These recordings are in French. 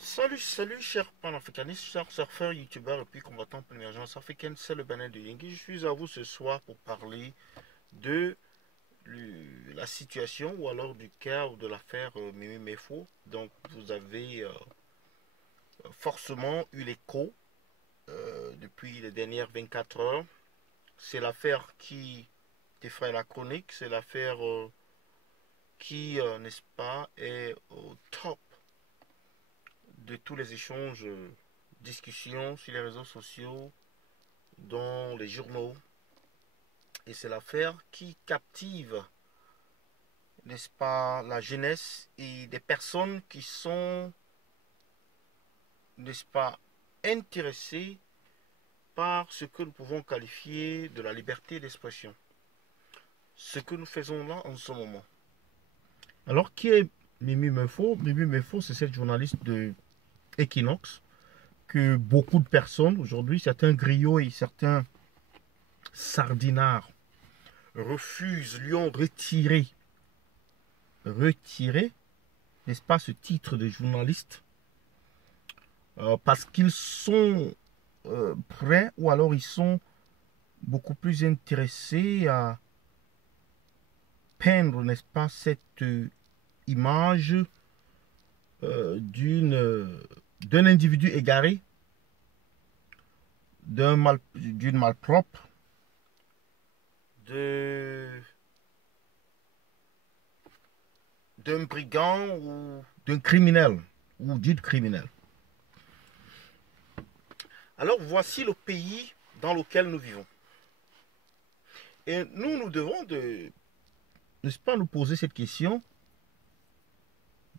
Salut, chers panafricanistes, chers surfeurs, youtubeurs et puis combattants pour l'émergence africaine, c'est le Bénin de Yingui. Je suis à vous ce soir pour parler de la situation ou alors du cas ou de l'affaire Mimi Mefo. Donc, vous avez forcément eu l'écho depuis les dernières 24 heures. C'est l'affaire qui défraie la chronique, c'est l'affaire qui, n'est-ce pas, est au top de tous les échanges, discussions sur les réseaux sociaux, dans les journaux. Et c'est l'affaire qui captive, n'est-ce pas, la jeunesse et des personnes qui sont, n'est-ce pas, intéressées par ce que nous pouvons qualifier de la liberté d'expression. Ce que nous faisons là en ce moment. Alors, qui est Mimi Mefo? Mimi Mefo, c'est cette journaliste de Equinox que beaucoup de personnes aujourd'hui, certains griots et certains sardinards refusent, lui ont retiré, n'est-ce pas, ce titre de journaliste parce qu'ils sont prêts ou alors ils sont beaucoup plus intéressés à peindre, n'est-ce pas, cette image d'un individu égaré, d'une malpropre, d'un brigand ou d'un criminel ou d'une criminelle. Alors voici le pays dans lequel nous vivons. Et nous devons n'est-ce pas, nous poser cette question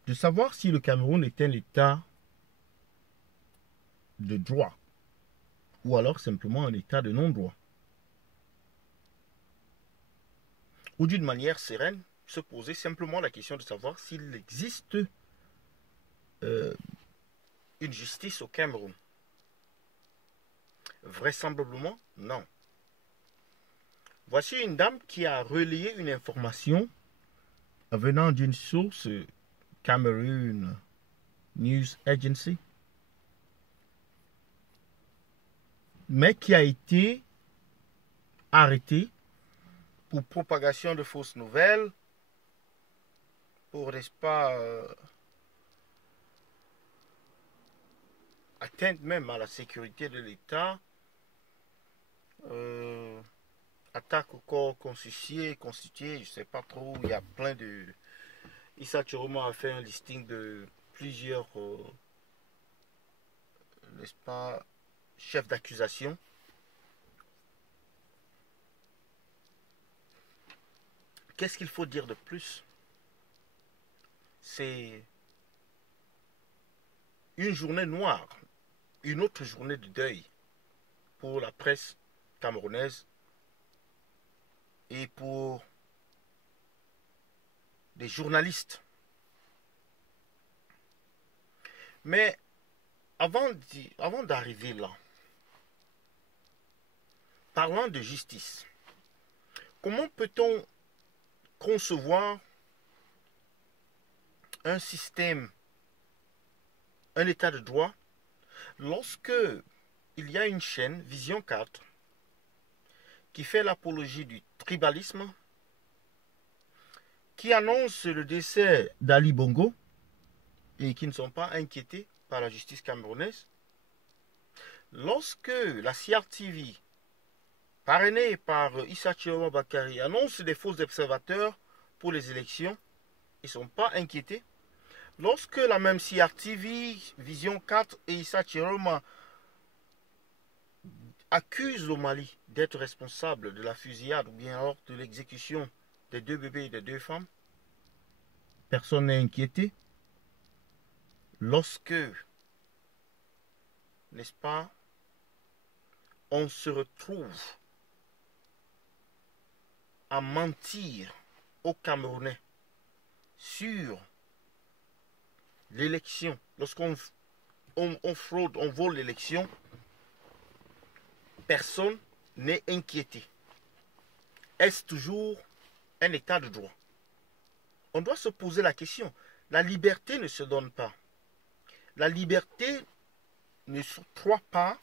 de savoir si le Cameroun est un État de droit ou alors simplement un État de non-droit. Ou d'une manière sereine, se poser simplement la question de savoir s'il existe une justice au Cameroun. Vraisemblablement, non. Voici une dame qui a relayé une information venant d'une source Cameroon News Agency, mais qui a été arrêtée pour propagation de fausses nouvelles, pour, n'est-ce pas, atteinte même à la sécurité de l'État, attaque au corps constitué, je ne sais pas trop, il y a plein de... Issa Chiroma a fait un listing de plusieurs, n'est-ce pas, chefs d'accusation. Qu'est-ce qu'il faut dire de plus? C'est une journée noire, une autre journée de deuil pour la presse camerounaise et pour des journalistes. Mais avant d'arriver là, parlant de justice, comment peut-on concevoir un système, un état de droit, lorsque il y a une chaîne, Vision 4, qui fait l'apologie du tribalisme, qui annonce le décès d'Ali Bongo et qui ne sont pas inquiétés par la justice camerounaise, lorsque la CRTV, parrainée par Issa Chiroma Bakari, annonce des faux observateurs pour les élections, ils ne sont pas inquiétés. Lorsque la même CRTV, Vision 4 et Issa Chiroma accusent le Mali d'être responsable de la fusillade ou bien alors de l'exécution des 2 bébés et des 2 femmes, personne n'est inquiété. Lorsque, n'est-ce pas, on se retrouve à mentir aux Camerounais sur l'élection, lorsqu'on fraude, on vole l'élection, personne n'est inquiété. Est-ce toujours un état de droit? On doit se poser la question. La liberté ne se donne pas. La liberté ne s'octroie pas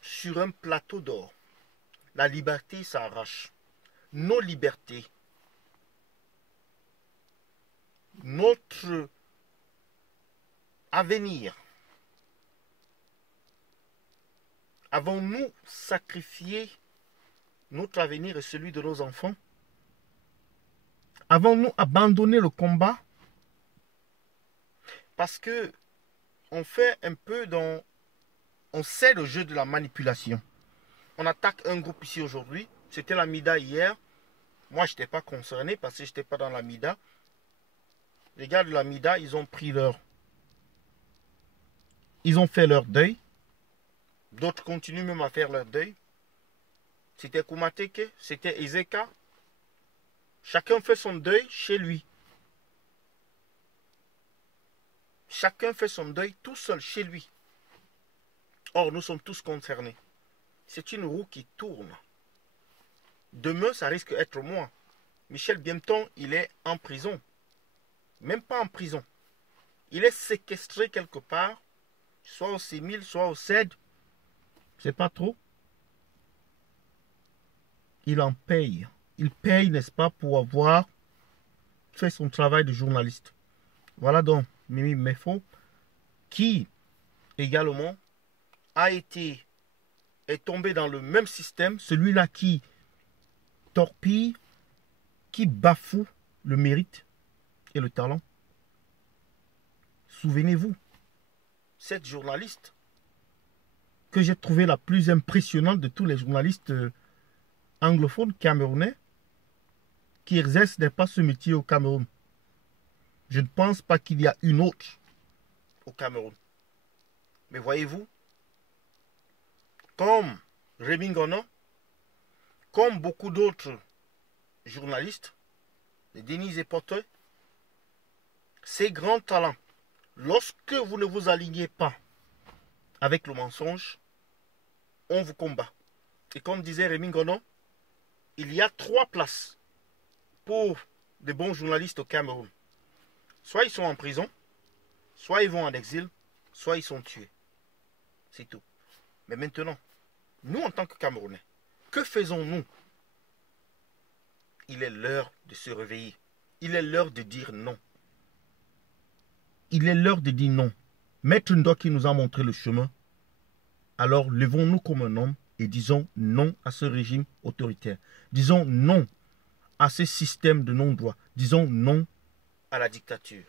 sur un plateau d'or. La liberté s'arrache. Nos libertés, notre avenir, avons-nous sacrifié notre avenir et celui de nos enfants? Avons-nous abandonné le combat? Parce que on fait un peu dans... On sait le jeu de la manipulation. On attaque un groupe ici aujourd'hui. C'était la Mida hier. Moi, je n'étais pas concerné parce que je n'étais pas dans la Mida. Les gars de la Mida, ils ont pris leur... Ils ont fait leur deuil. D'autres continuent même à faire leur deuil. C'était Kumateke, c'était Ezeka. Chacun fait son deuil chez lui. Chacun fait son deuil tout seul chez lui. Or, nous sommes tous concernés. C'est une roue qui tourne. Demain, ça risque d'être moi. Michel Biemton, il est en prison. Même pas en prison. Il est séquestré quelque part, soit au CEMIL, soit au CED. C'est pas trop. Il en paye. Il paye, n'est-ce pas, pour avoir fait son travail de journaliste. Voilà donc Mimi Mefo, qui également est tombé dans le même système, celui-là qui torpille, qui bafoue le mérite et le talent. Souvenez-vous, cette journaliste que j'ai trouvée la plus impressionnante de tous les journalistes anglophones camerounais qui exercent n'est pas ce métier au Cameroun. Je ne pense pas qu'il y a une autre au Cameroun. Mais voyez-vous, comme Rémi Ngono, comme beaucoup d'autres journalistes, les Denis et Porteux, ces grands talents, lorsque vous ne vous alignez pas avec le mensonge, on vous combat. Et comme disait Rémi Ngono, il y a 3 places pour des bons journalistes au Cameroun. Soit ils sont en prison, soit ils vont en exil, soit ils sont tués. C'est tout. Mais maintenant, nous en tant que Camerounais, que faisons-nous? Il est l'heure de se réveiller. Il est l'heure de dire non. Il est l'heure de dire non. Maître Ndoki nous a montré le chemin. Alors levons-nous comme un homme et disons non à ce régime autoritaire. Disons non à ce système de non-droit. Disons non à la dictature.